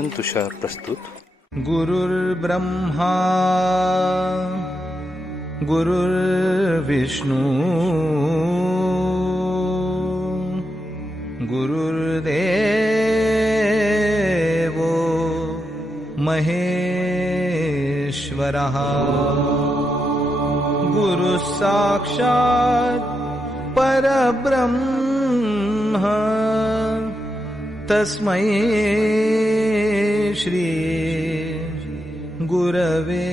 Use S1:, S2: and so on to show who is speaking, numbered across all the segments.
S1: तुषार प्रस्तुत
S2: गुरुर्ब्रह्मा गुरुर्विष्णू गुरुर्देवो महेश्वरः। गुरुः साक्षात् परब्रह्म तस्मै श्री गुरवे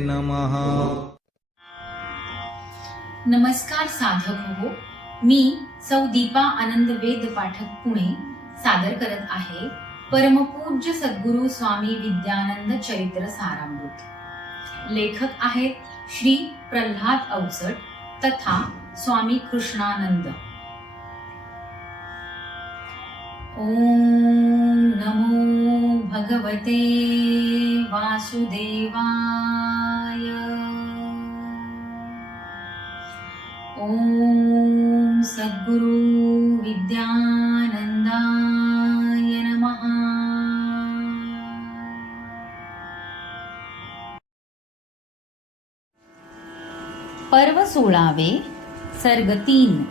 S2: नमः।
S3: नमस्कार साधक हो मी सौ दीपा आनंद वेद पाठक पुणे सादर करत आहे परमपूज्य सद्गुरु स्वामी विद्यानंद चरित्र सारामृत. लेखक आहेत श्री प्रल्हाद अवचट तथा स्वामी कृष्णानंद. ओम नमो भगवते वासुदेवाय। ॐ सद्गुरु विद्यानन्दाय नमः। पर्व सोळावे सर्ग तीन।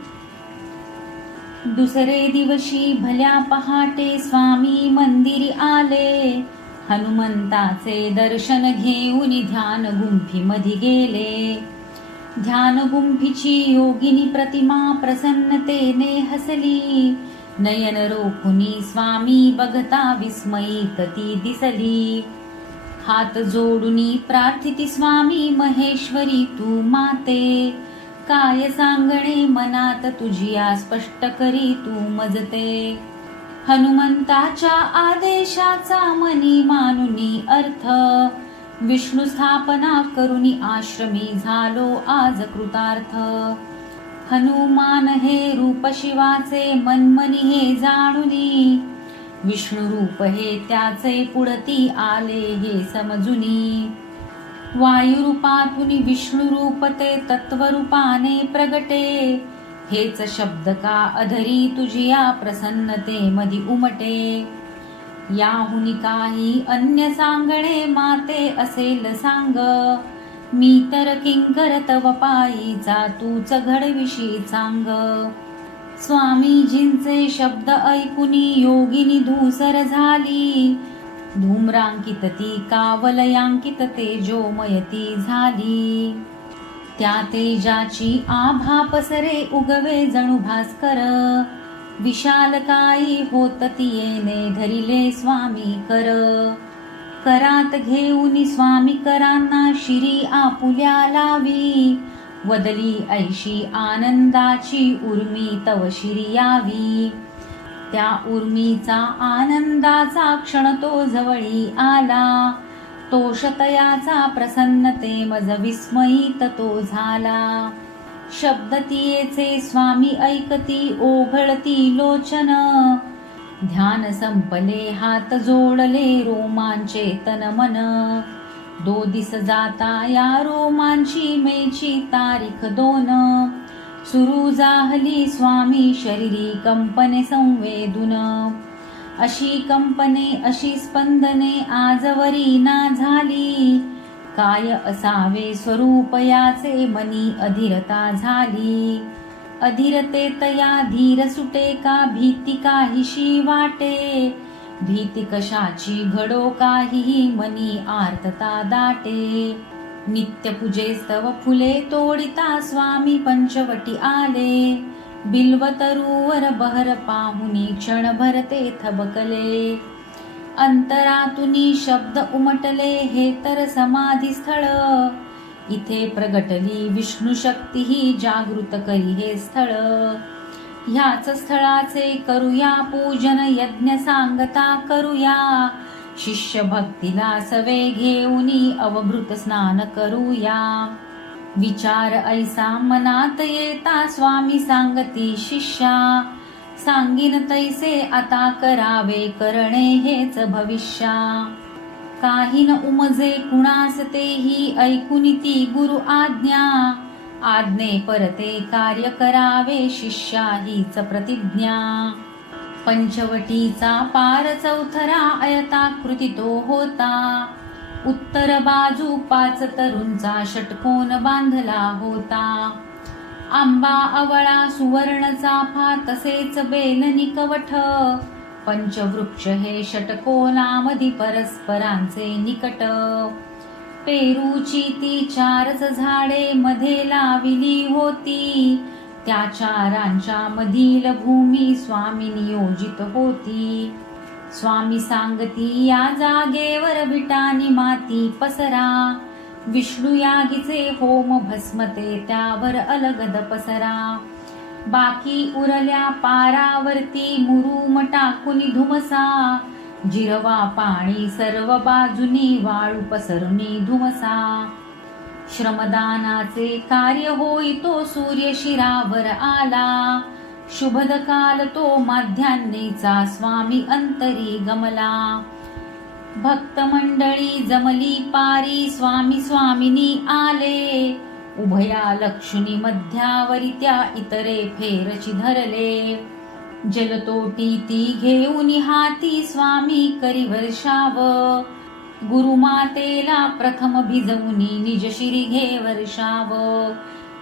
S3: दुसरे दिवशी भल्या पहाटे स्वामी मंदिरी आले. हनुमंताचे दर्शन घेऊन ध्यान गुंफी मध्ये गेले. ध्यान गुंफीची योगिनी प्रतिमा प्रसन्नतेने हसली. नयन रोखुनी स्वामी बघता विस्मयित ती दिसली. हात जोडुनी प्रार्थिती स्वामी महेश्वरी तू माते. काय सांगणे मनात तुझी स्पष्ट करी तू मजते. हनुमंताच्या आदेशाचा मनी मानुनी अर्थ. विष्णू स्थापना करुनी आश्रमी झालो आज कृतार्थ. हनुमान हे रूप शिवाचे मनमनी हे जाणुनी. विष्णू रूप हे त्याचे पुढती आले हे समजुनी. वायुरूपातून विष्णुरूप ते तत्वरूपाने प्रगटे। हेच शब्द का अधरी तुझिया प्रसन्नते मधी उमटे। याहुनी काही अन्य सांगणे माते असेल सांग। मी तर किंकर तव पायीचा तूच घडविषयी सांग स्वामीजींचे शब्द ऐकुनी योगिनी धूसर झाली। धूम्रांकित ती कावलयांकित तेजोमयती झाली. त्या तेजाची आभा पसरे उगवे जणू भास्कर. विशाल काही होत तियेने धरिले स्वामी कर. करात घेऊन स्वामी करांना शिरी आपुल्या लावी. वदली ऐशी आनंदाची उर्मी तव शिरी यावी. त्या उर्मीचा आनंदाचा क्षण तो जवळी आला. तो शतयाचा प्रसन्नते मज विस्मयित तो झाला. शब्द तियेचे स्वामी ऐकती ओघळती लोचन. ध्यान संपले हात जोडले रोमांचे तन मन. दो दिस जाता या रोमांची मेची तारीख दोन. सुरू जाहली स्वामी शरीरी कंपने संवेदून. अशी कंपने अशी स्पंदने आजवरी ना झाली. काय असावे स्वरूप याचे मनी अधीरता झाली. अधीरते तया धीर सुटे का भीती काहीशी वाटे. भीती कशाची घडो काहीही मनी आर्तता दाटे. नित्य पूजेस्तव फुले तोडिता स्वामी पंचवटी आले. बिल्वतरूवर बहर पाहुनी क्षणभर ते थबकले. अंतरातुनी शब्द उमटले हे तर समाधी स्थळ इथे प्रगटली विष्णू शक्ती ही जागृत करी हे स्थळ. ह्याच स्थळाचे करूया पूजन यज्ञ सांगता करूया. शिष्य भक्तीला सवे घेऊनी अवभृत स्नान करूया. विचार ऐसा मनात येता स्वामी सांगती शिष्या. सांगीन तैसे आता करावे करणे हेच भविष्या. काही न उमजे कुणास तेही ऐकून ती गुरु आज्ञा. आज्ञे परते कार्य करावे शिष्या हीच प्रतिज्ञा. पंचवटीचा पार चौथरा आयताकृती तो होता. उत्तर बाजू पाच तरुणचा षटकोन बांधला होता. आंबा अवळा सुवर्ण चाफा तसेच बेलनी कवठ पंचवृक्ष हे षटकोनामधी परस्परांचे निकट. पेरूची ती चारच झाडे मध्ये लाविली होती. त्या चारांच्या मधील भूमी स्वामी नियोजित होती. स्वामी सांगती या जागेवर विटानी माती पसरा. विष्णू यागीचे होम भस्मते त्यावर अलगद पसरा. बाकी उरल्या पारावरती मुरुम टाकुनी धुमसा. जिरवा पाणी सर्व बाजूनी वाळू पसरुनी धुमसा. श्रमदानाचे कार्य होई तो सूर्य शिरावर आला. शुभद काल तो माध्यान्नीचा स्वामी अंतरी गमला. भक्त मंडळी जमली पारी स्वामी स्वामिनी आले. उभया लक्ष्मी मध्यावरी त्या इतरे फेरची धरले. जलतोटी ती घेऊन हाती स्वामी करी वर्षाव गुरुमातेला प्रथम भिजवुनी निज शिरी घे वर्षाव.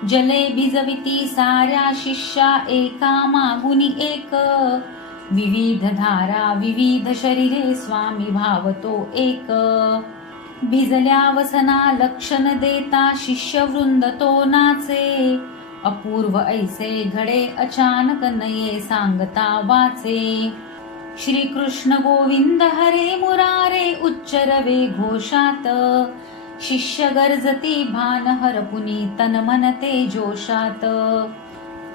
S3: जले भिजविती साऱ्या शिष्या एका मागुनी एक. विविध धारा विविध शरीरे स्वामी भावतो एक. भिजल्या वसना लक्षण देता शिष्यवृंद तो नाचे. अपूर्व ऐसे घडे अचानक नये सांगता वाचे. श्री कृष्ण गोविंद हरे मुरारे उच्चरवे घोषात। शिष्य गर्जती भान हरपुनी तन जोशात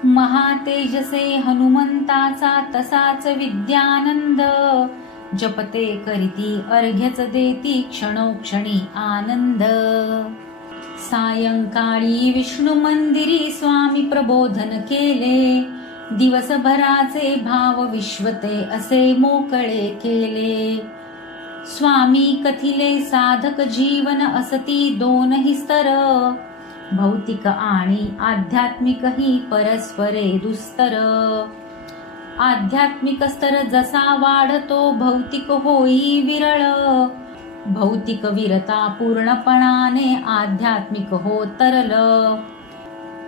S3: महातेजसे हनुमंताचा तसाच विद्यानंद। जपते करीती अर्घ्यच देती क्षणोक्षणी आनंद। सायंकाळी विष्णू मंदिरी स्वामी प्रबोधन केले। दिवसभराचे भाव विश्वते असे मोकळे केले. स्वामी कथिले साधक जीवन असती दोनही स्तर. भौतिक आणि आध्यात्मिक ही परस्परे दुस्तर. आध्यात्मिक स्तर जसा वाढतो भौतिक होई विरळ. भौतिक वीरता पूर्णपणाने आध्यात्मिक हो तरल.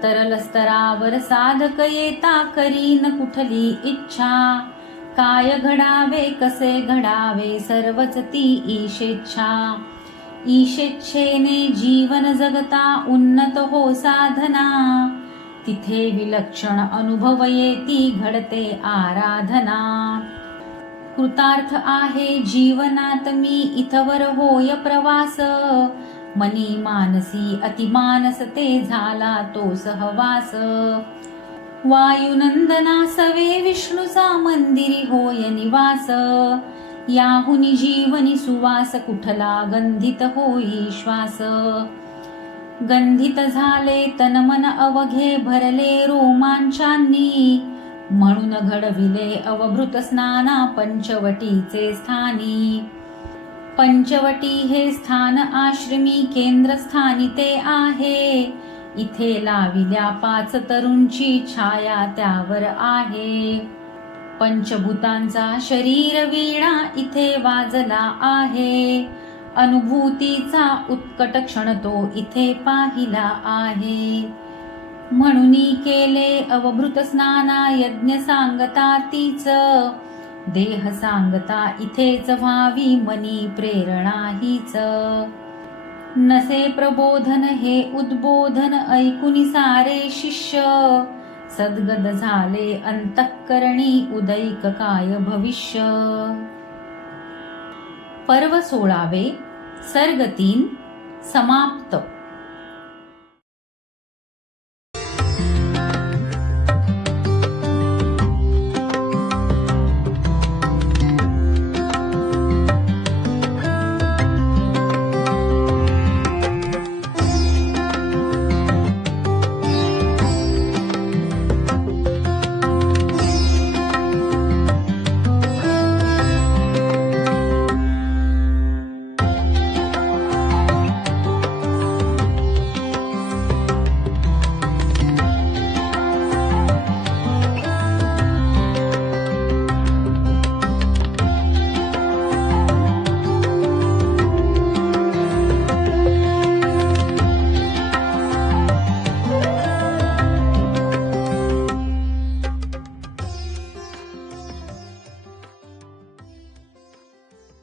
S3: तरल स्तरावर साधक येता करीन कुठली इच्छा? काय घडावे कसे घडावे सर्वच ती ईशेच्छा. ईशेच्छेने जीवन जगता उन्नत हो साधना. तिथे विलक्षण अनुभव येती घडते आराधना. कृतार्थ आहे जीवनात मी इथवर होय प्रवास. मनी मानसी अतिमानस ते झाला तो सहवास. वायुनंदना सवे विष्णूचा मंदिरी होय निवास. याहुनी जीवनी सुवास कुठला गंधित होई श्वास. गंधित झाले तन मन अवघे भरले रोमांचांनी. म्हणून घडविले अवभृत स्नाना पंचवटीचे स्थानी. पंचवटी हे स्थान आश्रमी केंद्रस्थानी ते आहे. इथे लाविल्या पाच तरुणची छाया त्यावर आहे. पंचभूतांचा शरीर वीणा इथे वाजला आहे. अनुभूतीचा उत्कट क्षण तो इथे पाहिला आहे. म्हणून केले अवभृत स्नाना यज्ञ सांगता तीच. देह सांगता इथेच व्हावी मनी प्रेरणा हीच. नसे प्रबोधन हे उद्बोधन ऐकुनी सारे शिष्य. सद्गद झाले अंतःकरणी उदैक काय भविष्य. पर्व सोळावे सर्ग तीन समाप्त.